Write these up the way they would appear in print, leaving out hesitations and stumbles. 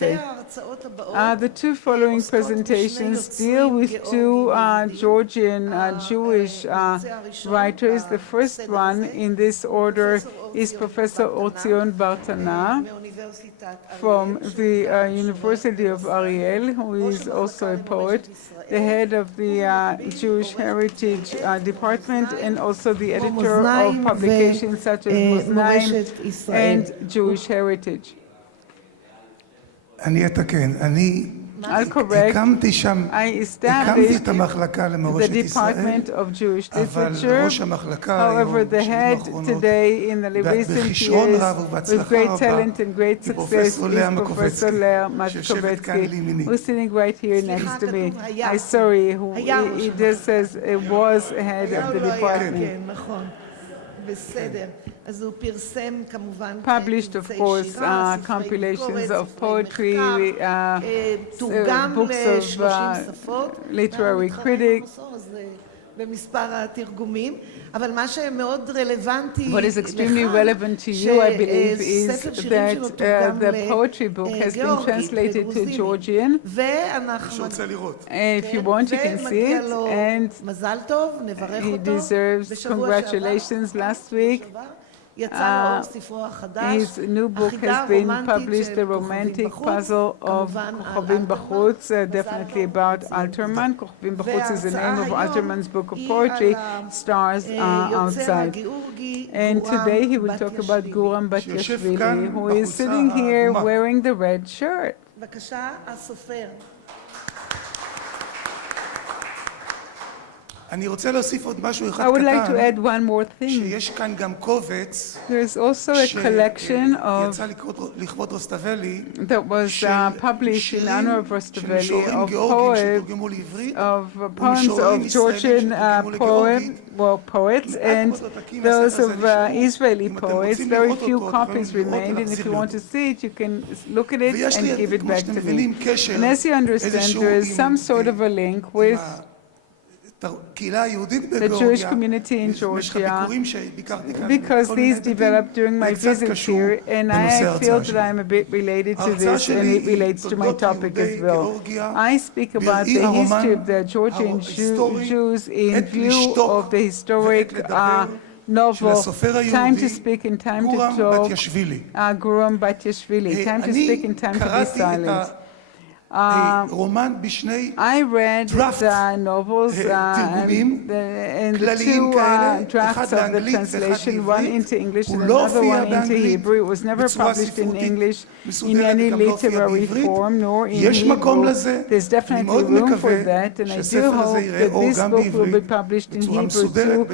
say. The two following presentations deal with two Georgian Jewish writers. The first one in this order is Professor Ortsion Bartana from the University of Ariel, who is also a poet, the head of the Jewish Heritage Department, and also the editor of publications such as Maznaim and Jewish Heritage. I'll correct. I established the Department of Jewish Literature. However, the head today in the recent years with great talent and great success is Professor Matzov-Cohen, who's sitting right here next to me. I'm sorry, he just says it was head of the department. Published, of course, compilations of poetry, books of literary critics. What is extremely relevant to you, I believe, is that the poetry book has been translated to Georgian. If you want, you can see it, and he deserves congratulations last week. His new book has been published, The Romantic Puzzle of Kochavim Bachutz, definitely about Alterman. Kochavim Bachutz is the name of Alterman's book of poetry, Stars Outside. And today he will talk about Guram Batiashvili, who is sitting here wearing the red shirt. I would like to add one more thing. There is also a collection of that was published in honor of Rustaveli of poems of Georgian poets and those of Israeli poets. Very few copies remained, and if you want to see it, you can look at it and give it back to me. And as you understand, there is some sort of a link with the Jewish community in Georgia, because these developed during my visits here, and I feel that I'm a bit related to this, and it relates to my topic as well. I speak about the history of the Georgian Jews in view of the historic novel Time to Speak and Time to Talk, Guram Batiashvili, Time to Speak and Time to Be Silent. I read the novels and the two drafts of the translation, one into English and another one into Hebrew. It was never published in English in any literary form, nor in Hebrew. There's definitely room for that, and I do hope that this book will be published in Hebrew too,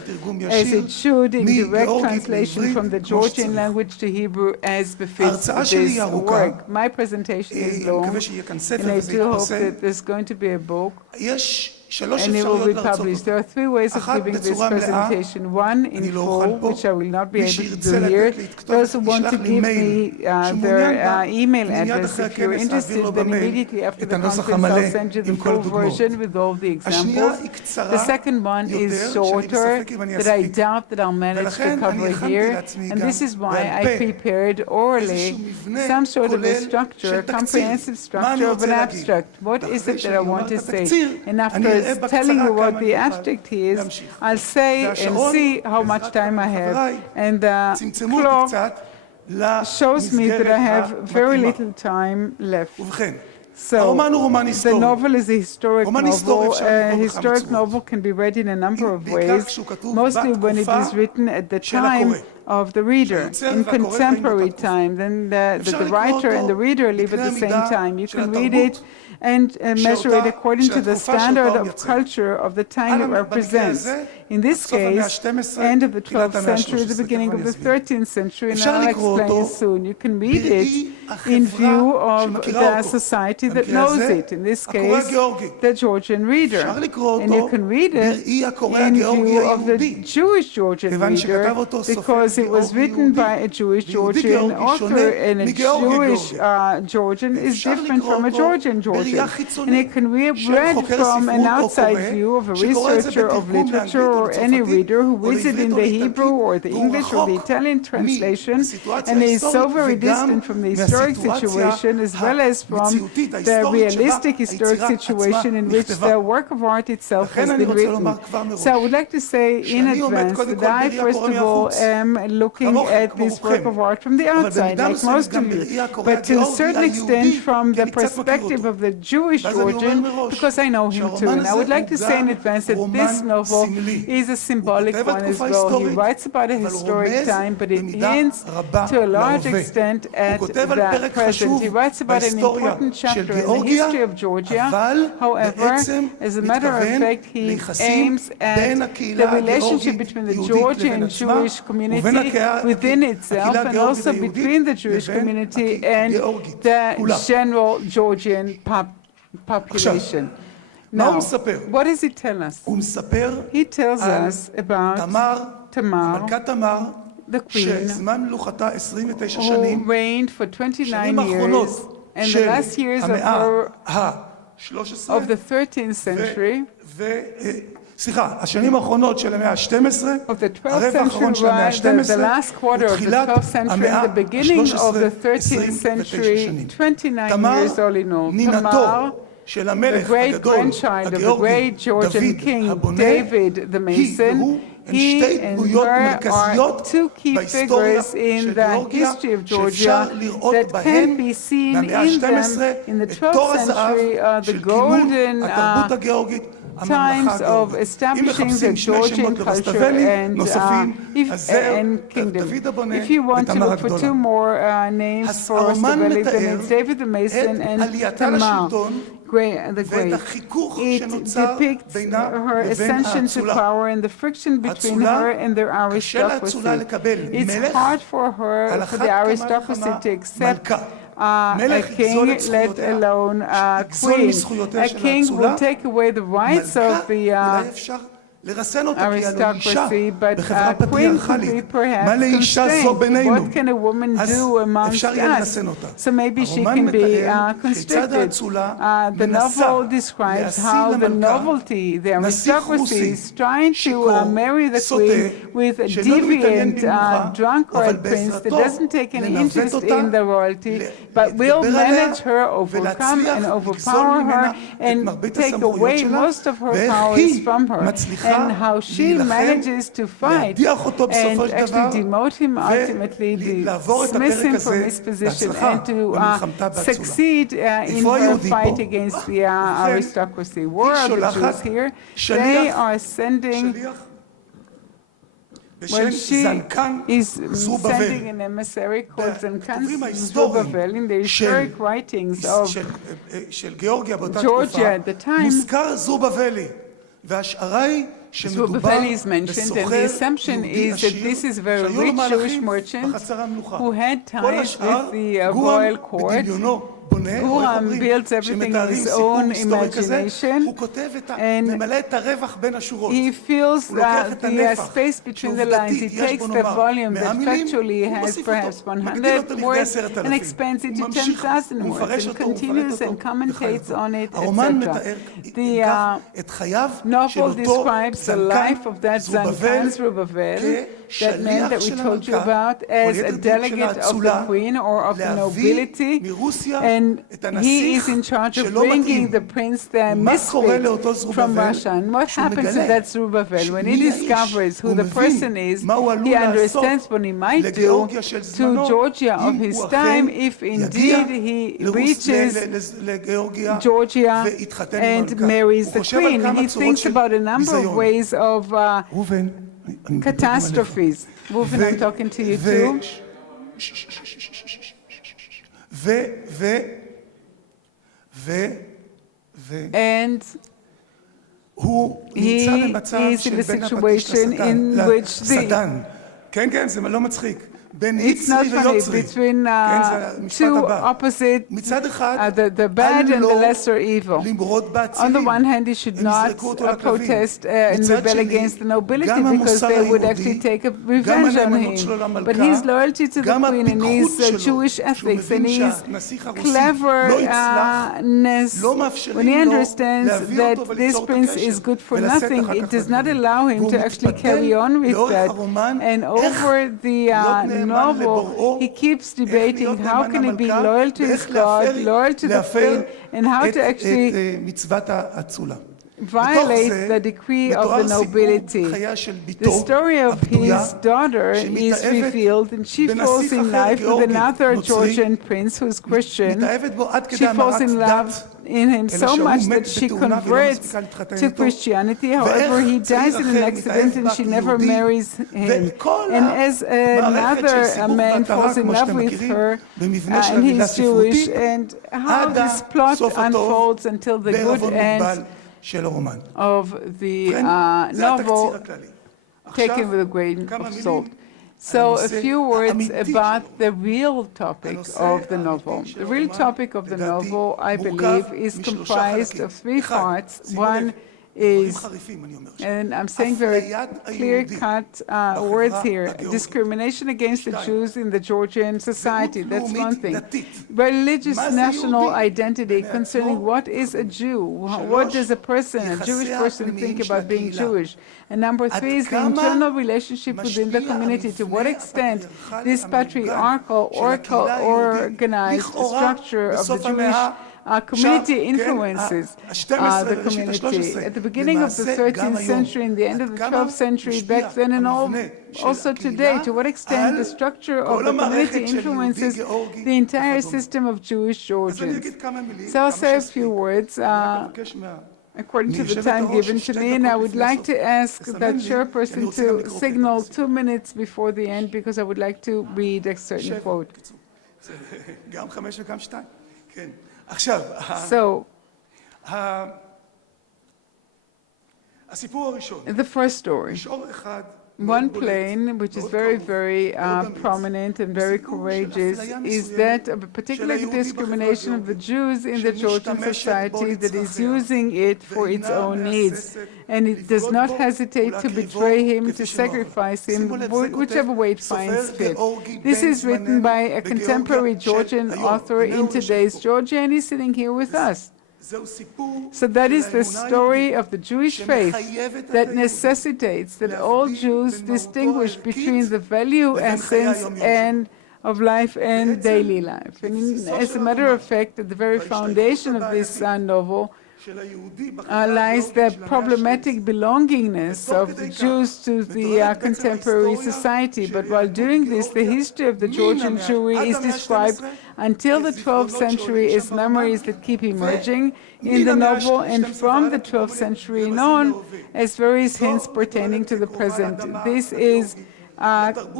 as it should, in direct translation from the Georgian language to Hebrew as befits this work. My presentation is long, and I do hope that there's going to be a book and it will be published. There are three ways of giving this presentation. One in full, which I will not be able to do here. Those who want to give me their email address, if you're interested, then immediately after the conference I'll send you the full version with all the examples. The second one is shorter, that I doubt that I'll manage to cover here, and this is why I prepared orally some sort of a structure, a comprehensive structure of an abstract. What is it that I want to say? And after telling you what the abstract is, I'll say and see how much time I have. And the clock shows me that I have very little time left. So, the novel is a historic novel. A historic novel can be read in a number of ways, mostly when it is written at the time of the reader, in contemporary time. Then the writer and the reader live at the same time. You can read it and measure it according to the standard of culture of the time it represents. In this case, end of the 12th century, the beginning of the 13th century, and I'll explain soon. You can read it in view of the society that knows it, in this case, the Georgian reader. And you can read it in view of the Jewish Georgian reader, because because it was written by a Jewish Georgian author, and a Jewish Georgian is different from a Georgian Georgian. And it can be read from an outside view of a researcher of literature or any reader who reads it in the Hebrew or the English or the Italian translation, and is so very distant from the historic situation as well as from the realistic historic situation in which the work of art itself has been written. So I would like to say in advance that I, first of all, am looking at this work of art from the outside, like most of you, but to a certain extent from the perspective of the Jewish Georgian, because I know him too. And I would like to say in advance that this novel is a symbolic one as well. He writes about a historic time, but it hints to a large extent at the present. He writes about an important chapter in the history of Georgia. However, as a matter of fact, he aims at the relationship between the Georgian Jewish community within itself and also between the Jewish community and the general Georgian population. Now, what does he tell us? He tells us about Tamar, the queen, who reigned for 29 years, and the last years of the 13th century, of the 12th century, the last quarter of the 12th century, and the beginning of the 13th century, 29 years all in all. Tamar, the great-grandchild of the great Georgian king David the Mason, he and her are two key figures in the history of Georgia that can be seen in them in the 12th century, the golden times of establishing the Georgian culture and kingdom. If you want to look for two more names for Rustaveli, then it's David the Mason and Tamar the Great. It depicts her ascension to power and the friction between her and the aristocracy. It's hard for her, for the aristocracy, to accept a king, let alone a queen. A king will take away the rights of the aristocracy, but a queen could be perhaps constrained. What can a woman do amongst us? So maybe she can be constricted. The novel describes how the novelty, the aristocracy, is trying to marry the queen with a deviant, drunkard prince that doesn't take any interest in the royalty, but will manage her, overcome and overpower her, and take away most of her powers from her. And how she manages to fight and actually demote him, ultimately dismiss him from his position, and to succeed in her fight against the aristocracy. Where are the Jews here? They are sending, well, she is sending an emissary called Zankan Zubavel in the historic writings of Georgia at the time. Zubavel is mentioned, and the assumption is that this is a very rich Jewish merchant who had ties with the royal court. Guram builds everything in his own imagination, and he fills the space between the lines. He takes the volume that factually has perhaps 100 words and expands it to 10,000 words, and continues and commentates on it, etc. The novel describes the life of that Zankan Zubavel, that man that we told you about, as a delegate of the queen or of the nobility, and he is in charge of bringing the prince, the misfit, from Russia. And what happens to that Zubavel? When he discovers who the person is, he understands what he might do to Georgia of his time if indeed he reaches Georgia and marries the queen. He thinks about a number of ways of catastrophes. Reuven, I'm talking to you too. And he is in a situation in which the It's not funny, between two opposite, the bad and the lesser evil. On the one hand, he should not protest and rebel against the nobility because they would actually take a revenge on him. But his loyalty to the queen and his Jewish ethics and his cleverness, when he understands that this prince is good for nothing, it does not allow him to actually carry on with that. And over the novel, he keeps debating how can he be loyal to his God, loyal to the queen, and how to actually violate the decree of the nobility. The story of his daughter is revealed, and she falls in love with another Georgian prince who is Christian. She falls in love in him so much that she converts to Christianity. However, he dies in an accident and she never marries him. And as another man falls in love with her, and he's Jewish, and how this plot unfolds until the good end of the novel, taken with a grain of salt. So a few words about the real topic of the novel. The real topic of the novel, I believe, is comprised of three parts. One is, and I'm saying very clear-cut words here, discrimination against the Jews in the Georgian society. That's one thing. Religious national identity concerning what is a Jew. What does a person, a Jewish person, think about being Jewish? And number three is the internal relationship within the community. To what extent this patriarchal, organized structure of the Jewish community influences the community. At the beginning of the 13th century and the end of the 12th century, back then and also today, to what extent the structure of the community influences the entire system of Jewish Georgians. So I'll say a few words according to the time given to me, and I would like to ask that chairperson to signal 2 minutes before the end because I would like to read a certain quote. So, the first story, one plane which is very, very prominent and very courageous is that of a particular discrimination of the Jews in the Georgian society that is using it for its own needs. And it does not hesitate to betray him, to sacrifice him, whichever way it finds fit. This is written by a contemporary Georgian author in today's Georgia, and he's sitting here with us. So that is the story of the Jewish faith that necessitates that all Jews distinguish between the value, essence, and of life and daily life. And as a matter of fact, at the very foundation of this novel lies the problematic belongingness of the Jews to the contemporary society. But while doing this, the history of the Georgian Jewry is described until the 12th century as memories that keep emerging in the novel, and from the 12th century and on as various hints pertaining to the present. This is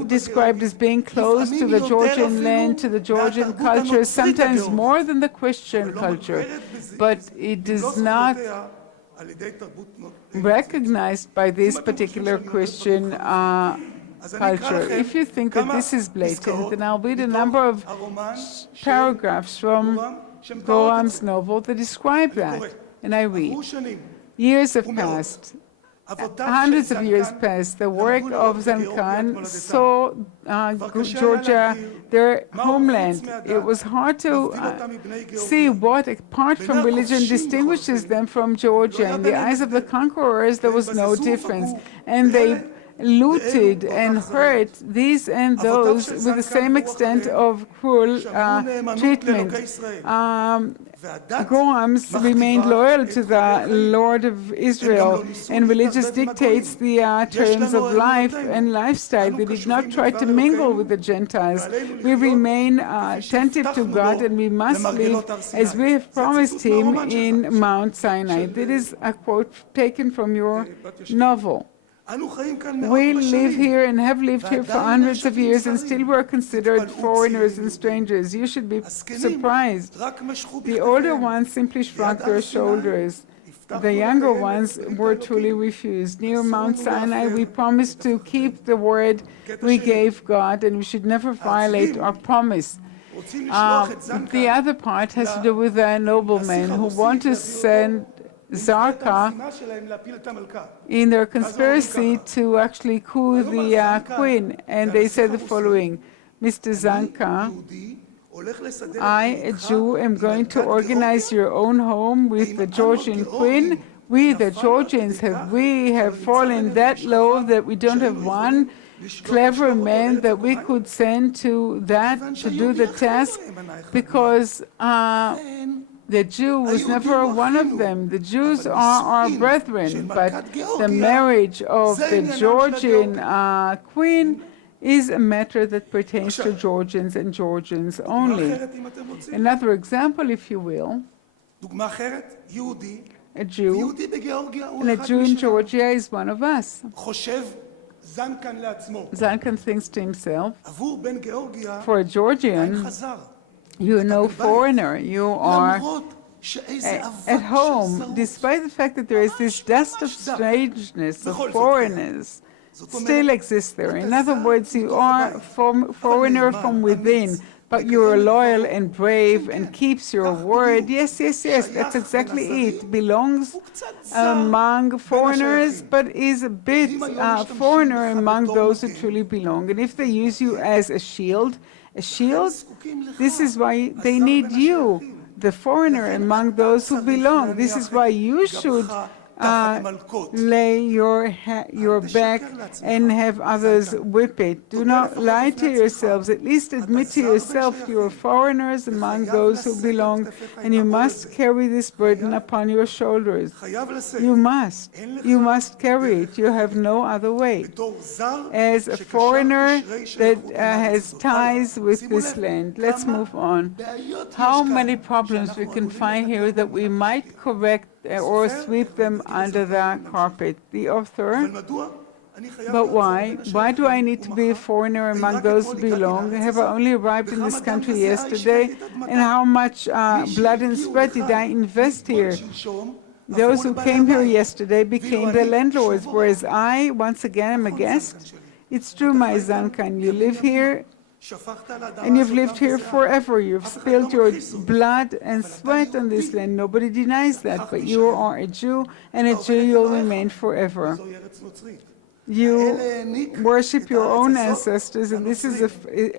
described as being close to the Georgian land, to the Georgian culture, sometimes more than the Christian culture, but it is not recognized by this particular Christian culture. If you think that this is blatant, then I'll read a number of paragraphs from Guram's novel that describe that. And I read, years have passed. Hundreds of years passed. The work of Zankan saw Georgia their homeland. It was hard to see what, apart from religion, distinguishes them from Georgia. In the eyes of the conquerors, there was no difference. And they looted and hurt these and those with the same extent of cruel treatment. Gurams remained loyal to the Lord of Israel, and religious dictates the terms of life and lifestyle. They did not try to mingle with the Gentiles. We remain attentive to God, and we must live as we have promised Him in Mount Sinai. That is a quote taken from your novel. We live here and have lived here for hundreds of years, and still we're considered foreigners and strangers. You should be surprised. The older ones simply shrug their shoulders. The younger ones were truly refused. Near Mount Sinai, we promised to keep the word we gave God, and we should never violate our promise. The other part has to do with the noblemen who want to send Zarka in their conspiracy to actually coup the queen. And they said the following: Mr. Zanka, I, a Jew, am going to organize your own home with the Georgian queen. We, the Georgians, have fallen that low that we don't have one clever man that we could send to do the task, because the Jew was never one of them. The Jews are our brethren, but the marriage of the Georgian queen is a matter that pertains to Georgians and Georgians only. Another example, if you will, a Jew, and a Jew in Georgia is one of us. Zankan thinks to himself, for a Georgian, you're no foreigner, you are at home, despite the fact that there is this dust of strangeness, of foreigners, still exists there. In other words, you are a foreigner from within, but you're loyal and brave and keeps your word. Yes, that's exactly it. Belongs among foreigners, but is a bit foreigner among those who truly belong. And if they use you as a shield, this is why they need you, the foreigner among those who belong. This is why you should lay your back and have others whip it. Do not lie to yourselves. At least admit to yourself you are foreigners among those who belong, and you must carry this burden upon your shoulders. You must carry it. You have no other way. As a foreigner that has ties with this land. Let's move on. How many problems we can find here that we might correct or sweep them under the carpet. The author, but why? Why do I need to be a foreigner among those who belong? Have I only arrived in this country yesterday? And how much blood and sweat did I invest here? Those who came here yesterday became the landlords, whereas I, once again, am a guest. It's true, my Zankan, you live here, and you've lived here forever. You've spilled your blood and sweat on this land. Nobody denies that, but you are a Jew, and a Jew you'll remain forever. You worship your own ancestors, and this is a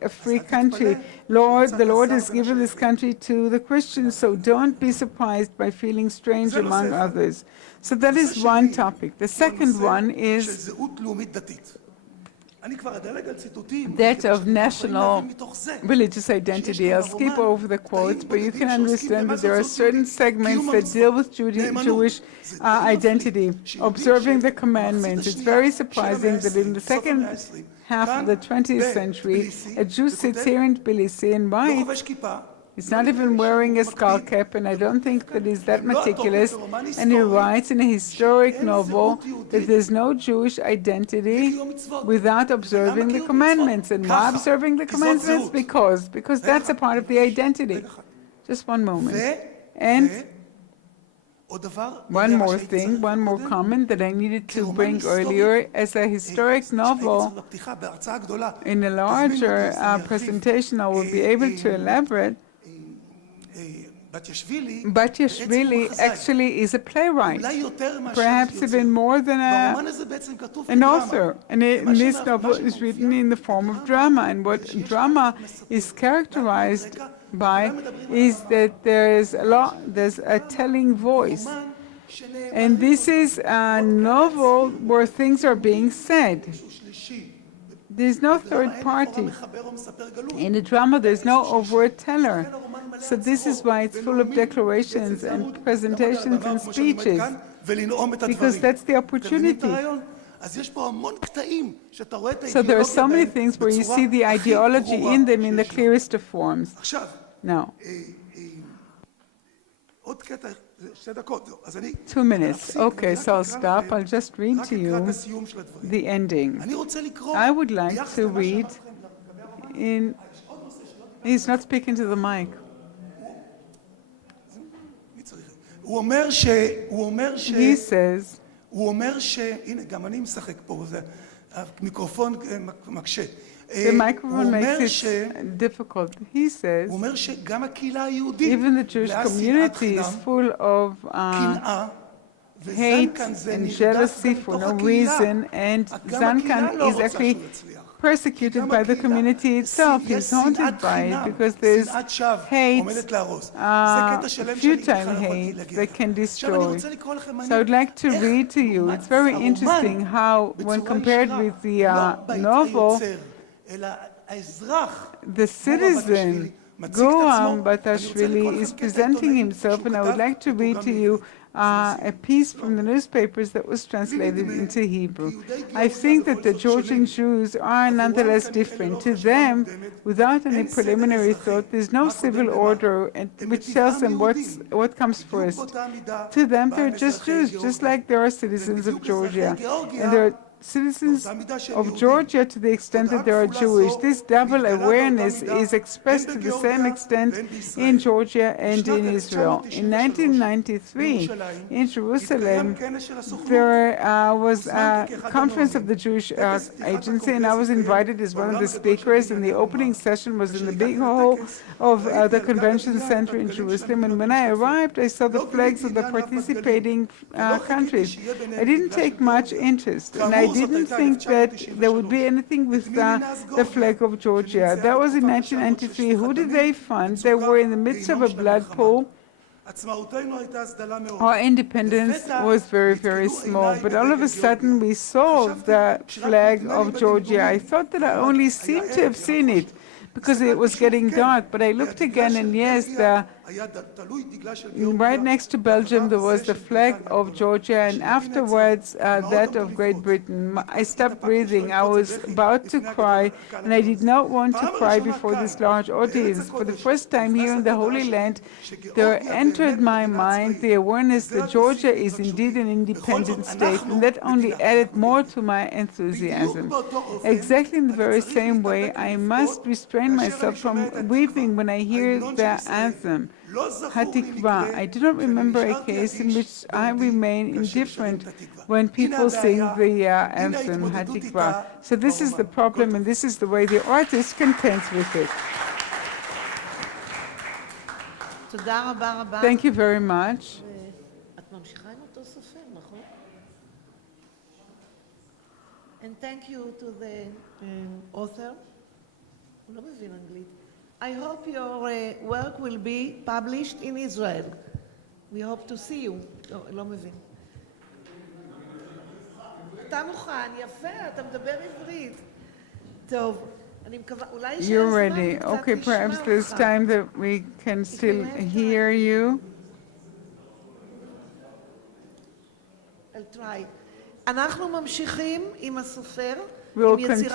free country. The Lord has given this country to the Christians, so don't be surprised by feeling strange among others. So that is one topic. The second one is that of national religious identity. I'll skip over the quotes, but you can understand that there are certain segments that deal with Jewish identity, observing the commandments. It's very surprising that in the second half of the 20th century, a Jew sits here in Tbilisi and writes, he's not even wearing a skull cap, and I don't think that he's that meticulous. And he writes in a historic novel that there's no Jewish identity without observing the commandments. And why observing the commandments? Because that's a part of the identity. Just one moment. And one more thing, one more comment that I needed to bring earlier. As a historic novel, in a larger presentation, I will be able to elaborate. Batiashvili actually is a playwright, perhaps even more than an author. And this novel is written in the form of drama. And what drama is characterized by is that there's a telling voice. And this is a novel where things are being said. There's no third party. In the drama, there's no overt teller. So this is why it's full of declarations and presentations and speeches, because that's the opportunity. So there are so many things where you see the ideology in them in the clearest of forms. Now, 2 minutes. Okay, so I'll stop. I'll just read to you the ending. I would like to read in... He's not speaking to the mic. He says, הנה, גם אני משחק פה, המיקרופון מקשה. the microphone makes it difficult. He says, even the Jewish community is full of hate and jealousy for no reason, and Zankan is actually persecuted by the community itself. He's haunted by it because there's hate, futile hate that can destroy. So I'd like to read to you. It's very interesting how, when compared with the novel, the citizen, Guram Batiashvili, is presenting himself, and I would like to read to you a piece from the newspapers that was translated into Hebrew. I think that the Georgian Jews are nonetheless different. To them, without any preliminary thought, there's no civil order which tells them what comes first. To them, they're just Jews, just like there are citizens of Georgia. And there are citizens of Georgia to the extent that they are Jewish. This double awareness is expressed to the same extent in Georgia and in Israel. In 1993, in Jerusalem, there was a conference of the Jewish Agency, and I was invited as one of the speakers, and the opening session was in the big hall of the convention center in Jerusalem. And when I arrived, I saw the flags of the participating countries. I didn't take much interest, and I didn't think that there would be anything with the flag of Georgia. That was in 1993. Who did they fund? They were in the midst of a blood pool. Our independence was very, very small, but all of a sudden we saw the flag of Georgia. I thought that I only seemed to have seen it because it was getting dark, but I looked again, and yes, right next to Belgium there was the flag of Georgia, and afterwards that of Great Britain. I stopped breathing. I was about to cry, and I did not want to cry before this large audience. For the first time here in the Holy Land, there entered my mind the awareness that Georgia is indeed an independent state, and that only added more to my enthusiasm. Exactly in the very same way, I must restrain myself from weeping when I hear the anthem, Hatikva. I do not remember a case in which I remain indifferent when people sing the anthem, Hatikva. So this is the problem, and this is the way the artist contends with it. Thank you very much. And thank you to the author. I hope your work will be published in Israel. We hope to see you. לא מבין. אתה מוכן, יפה, אתה מדבר עברית. טוב, אני מקווה, אולי יש You're ready. Okay, perhaps there's time that we can still hear you. I'll try. אנחנו ממשיכים עם הסופר, We'll continue.